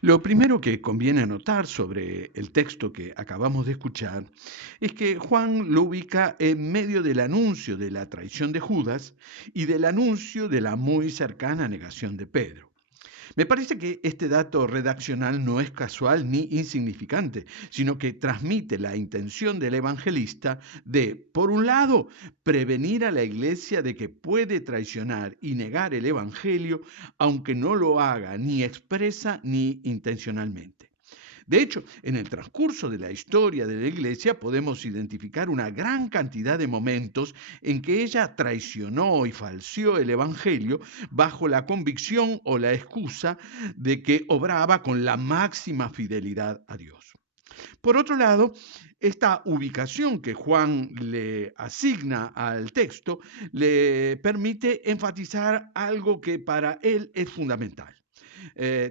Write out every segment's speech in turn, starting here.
Lo primero que conviene anotar sobre el texto que acabamos de escuchar es que Juan lo ubica en medio del anuncio de la traición de Judas y del anuncio de la muy cercana negación de Pedro. Me parece que este dato redaccional no es casual ni insignificante, sino que transmite la intención del evangelista de, por un lado, prevenir a la iglesia de que puede traicionar y negar el evangelio, aunque no lo haga ni expresa ni intencionalmente. De hecho, en el transcurso de la historia de la Iglesia podemos identificar una gran cantidad de momentos en que ella traicionó y falseó el Evangelio bajo la convicción o la excusa de que obraba con la máxima fidelidad a Dios. Por otro lado, esta ubicación que Juan le asigna al texto le permite enfatizar algo que para él es fundamental.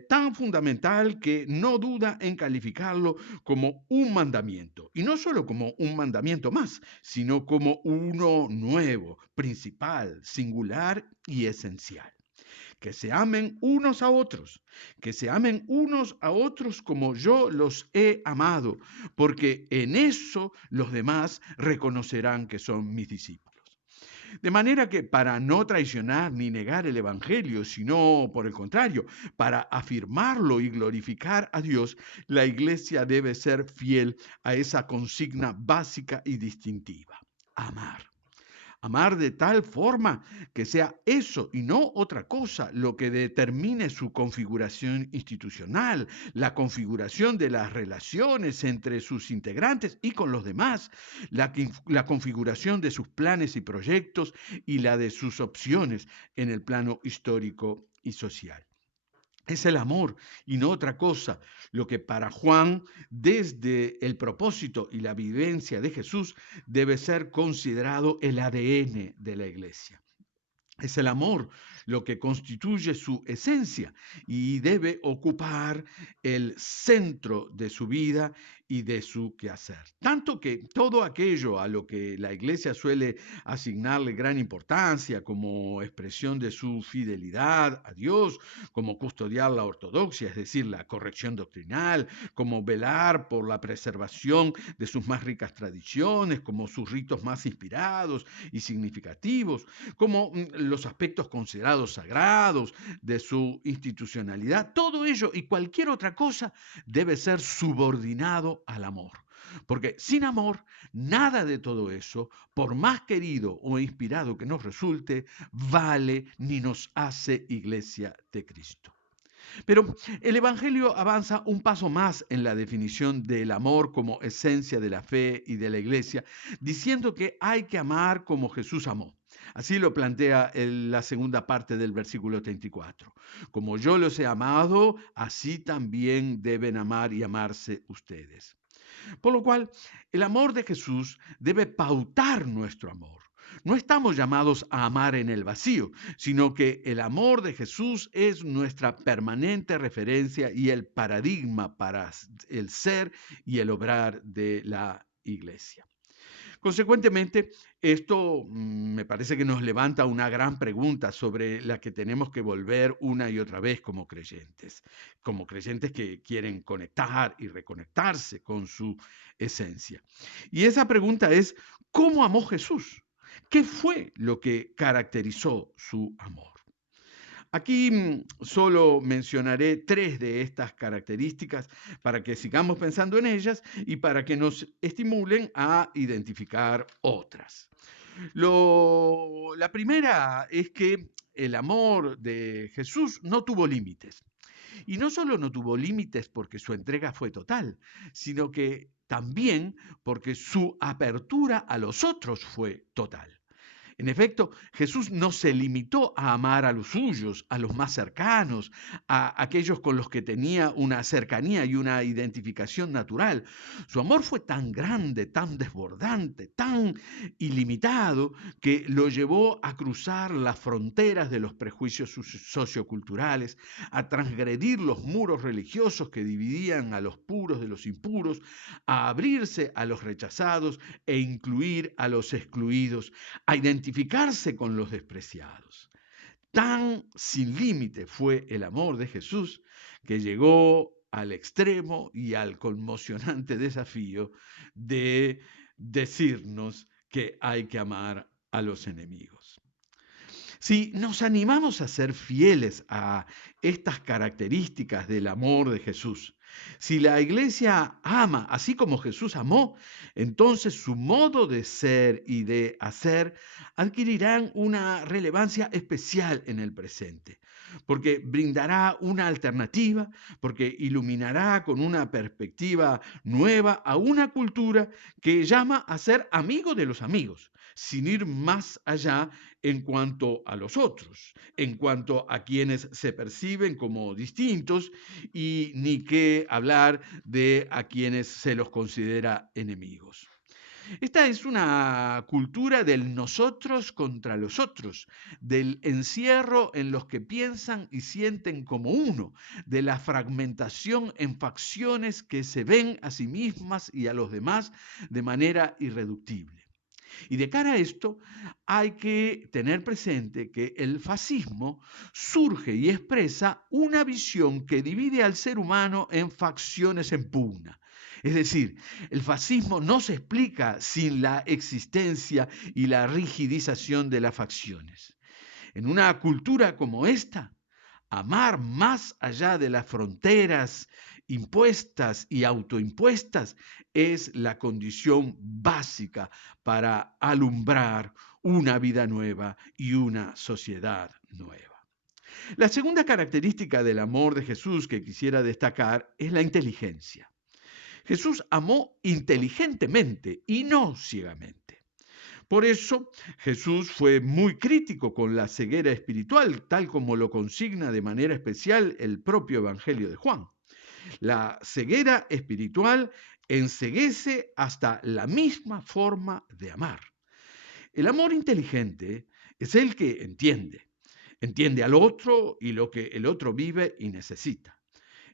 Tan fundamental que no duda en calificarlo como un mandamiento. Y no solo como un mandamiento más, sino como uno nuevo, principal, singular y esencial. Que se amen unos a otros, que se amen unos a otros como yo los he amado, porque en eso los demás reconocerán que son mis discípulos. De manera que para no traicionar ni negar el Evangelio, sino por el contrario, para afirmarlo y glorificar a Dios, la iglesia debe ser fiel a esa consigna básica y distintiva: amar. Amar de tal forma que sea eso y no otra cosa lo que determine su configuración institucional, la configuración de las relaciones entre sus integrantes y con los demás, la configuración de sus planes y proyectos y la de sus opciones en el plano histórico y social. Es el amor y no otra cosa lo que para Juan, desde el propósito y la vivencia de Jesús, debe ser considerado el ADN de la iglesia. Es el amor lo que constituye su esencia y debe ocupar el centro de su vida y de su quehacer. Tanto que todo aquello a lo que la iglesia suele asignarle gran importancia como expresión de su fidelidad a Dios, como custodiar la ortodoxia, es decir, la corrección doctrinal, como velar por la preservación de sus más ricas tradiciones, como sus ritos más inspirados y significativos, como los aspectos considerados sagrados de su institucionalidad, todo ello y cualquier otra cosa debe ser subordinado al amor. Porque sin amor, nada de todo eso, por más querido o inspirado que nos resulte, vale ni nos hace iglesia de Cristo. Pero el Evangelio avanza un paso más en la definición del amor como esencia de la fe y de la iglesia, diciendo que hay que amar como Jesús amó. Así lo plantea la segunda parte del versículo 34. Como yo los he amado, así también deben amar y amarse ustedes. Por lo cual, el amor de Jesús debe pautar nuestro amor. No estamos llamados a amar en el vacío, sino que el amor de Jesús es nuestra permanente referencia y el paradigma para el ser y el obrar de la iglesia. Consecuentemente, esto me parece que nos levanta una gran pregunta sobre la que tenemos que volver una y otra vez como creyentes que quieren conectar y reconectarse con su esencia. Y esa pregunta es, ¿cómo amó Jesús? ¿Qué fue lo que caracterizó su amor? Aquí solo mencionaré tres de estas características para que sigamos pensando en ellas y para que nos estimulen a identificar otras. La primera es que el amor de Jesús no tuvo límites. Y no solo no tuvo límites porque su entrega fue total, sino que también porque su apertura a los otros fue total. En efecto, Jesús no se limitó a amar a los suyos, a los más cercanos, a aquellos con los que tenía una cercanía y una identificación natural. Su amor fue tan grande, tan desbordante, tan ilimitado, que lo llevó a cruzar las fronteras de los prejuicios socioculturales, a transgredir los muros religiosos que dividían a los puros de los impuros, a abrirse a los rechazados e incluir a los excluidos, a identificarse con los despreciados. Tan sin límite fue el amor de Jesús que llegó al extremo y al conmocionante desafío de decirnos que hay que amar a los enemigos. Si nos animamos a ser fieles a estas características del amor de Jesús, si la iglesia ama así como Jesús amó, entonces su modo de ser y de hacer adquirirán una relevancia especial en el presente, porque brindará una alternativa, porque iluminará con una perspectiva nueva a una cultura que llama a ser amigo de los amigos, sin ir más allá en cuanto a los otros, en cuanto a quienes se perciben como distintos y ni qué hablar de a quienes se los considera enemigos. Esta es una cultura del nosotros contra los otros, del encierro en los que piensan y sienten como uno, de la fragmentación en facciones que se ven a sí mismas y a los demás de manera irreductible. Y de cara a esto, hay que tener presente que el fascismo surge y expresa una visión que divide al ser humano en facciones en pugna. Es decir, el fascismo no se explica sin la existencia y la rigidización de las facciones. En una cultura como esta, amar más allá de las fronteras impuestas y autoimpuestas es la condición básica para alumbrar una vida nueva y una sociedad nueva. La segunda característica del amor de Jesús que quisiera destacar es la inteligencia. Jesús amó inteligentemente y no ciegamente. Por eso Jesús fue muy crítico con la ceguera espiritual, tal como lo consigna de manera especial el propio Evangelio de Juan. La ceguera espiritual enceguece hasta la misma forma de amar. El amor inteligente es el que entiende al otro y lo que el otro vive y necesita.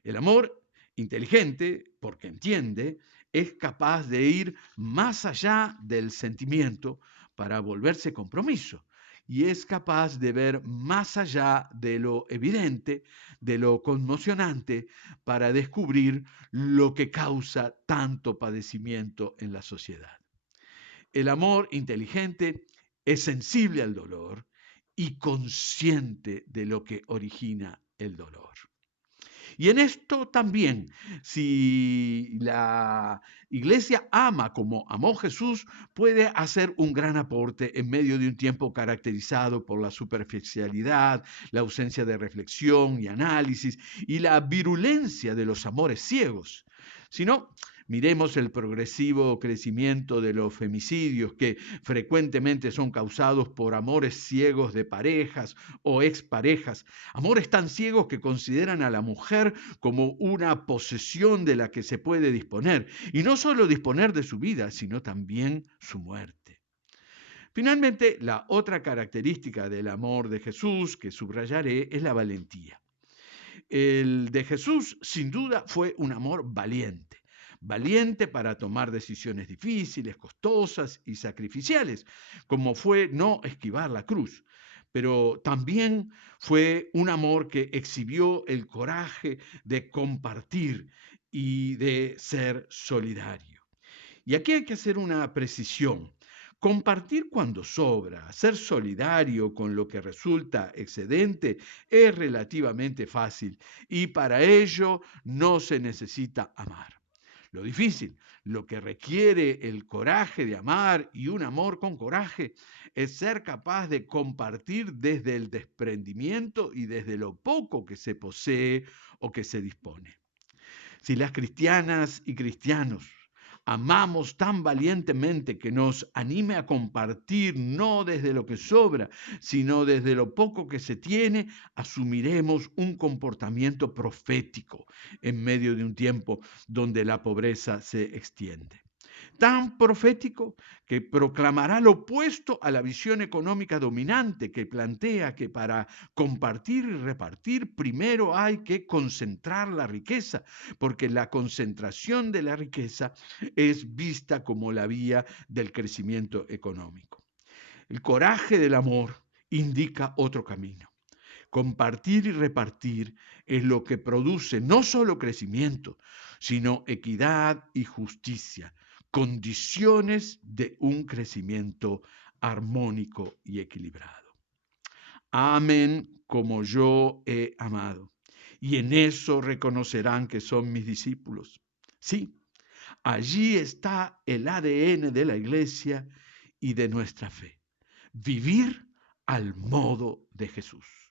El amor inteligente, porque entiende, es capaz de ir más allá del sentimiento para volverse compromiso y es capaz de ver más allá de lo evidente, de lo conmocionante, para descubrir lo que causa tanto padecimiento en la sociedad. El amor inteligente es sensible al dolor y consciente de lo que origina el dolor. Y en esto también, si la iglesia ama como amó Jesús, puede hacer un gran aporte en medio de un tiempo caracterizado por la superficialidad, la ausencia de reflexión y análisis y la virulencia de los amores ciegos. Si no, miremos el progresivo crecimiento de los femicidios que frecuentemente son causados por amores ciegos de parejas o exparejas, amores tan ciegos que consideran a la mujer como una posesión de la que se puede disponer, y no solo disponer de su vida, sino también su muerte. Finalmente, la otra característica del amor de Jesús que subrayaré es la valentía. El de Jesús, sin duda, fue un amor valiente. Valiente para tomar decisiones difíciles, costosas y sacrificiales, como fue no esquivar la cruz. Pero también fue un amor que exhibió el coraje de compartir y de ser solidario. Y aquí hay que hacer una precisión. Compartir cuando sobra, ser solidario con lo que resulta excedente es relativamente fácil y para ello no se necesita amar. Lo difícil, lo que requiere el coraje de amar y un amor con coraje, es ser capaz de compartir desde el desprendimiento y desde lo poco que se posee o que se dispone. Si las cristianas y cristianos amamos tan valientemente que nos anime a compartir no desde lo que sobra, sino desde lo poco que se tiene, asumiremos un comportamiento profético en medio de un tiempo donde la pobreza se extiende. Tan profético que proclamará lo opuesto a la visión económica dominante que plantea que para compartir y repartir primero hay que concentrar la riqueza, porque la concentración de la riqueza es vista como la vía del crecimiento económico. El coraje del amor indica otro camino. Compartir y repartir es lo que produce no solo crecimiento, sino equidad y justicia, condiciones de un crecimiento armónico y equilibrado. Amen como yo he amado, y en eso reconocerán que son mis discípulos. Sí, allí está el ADN de la iglesia y de nuestra fe. Vivir al modo de Jesús.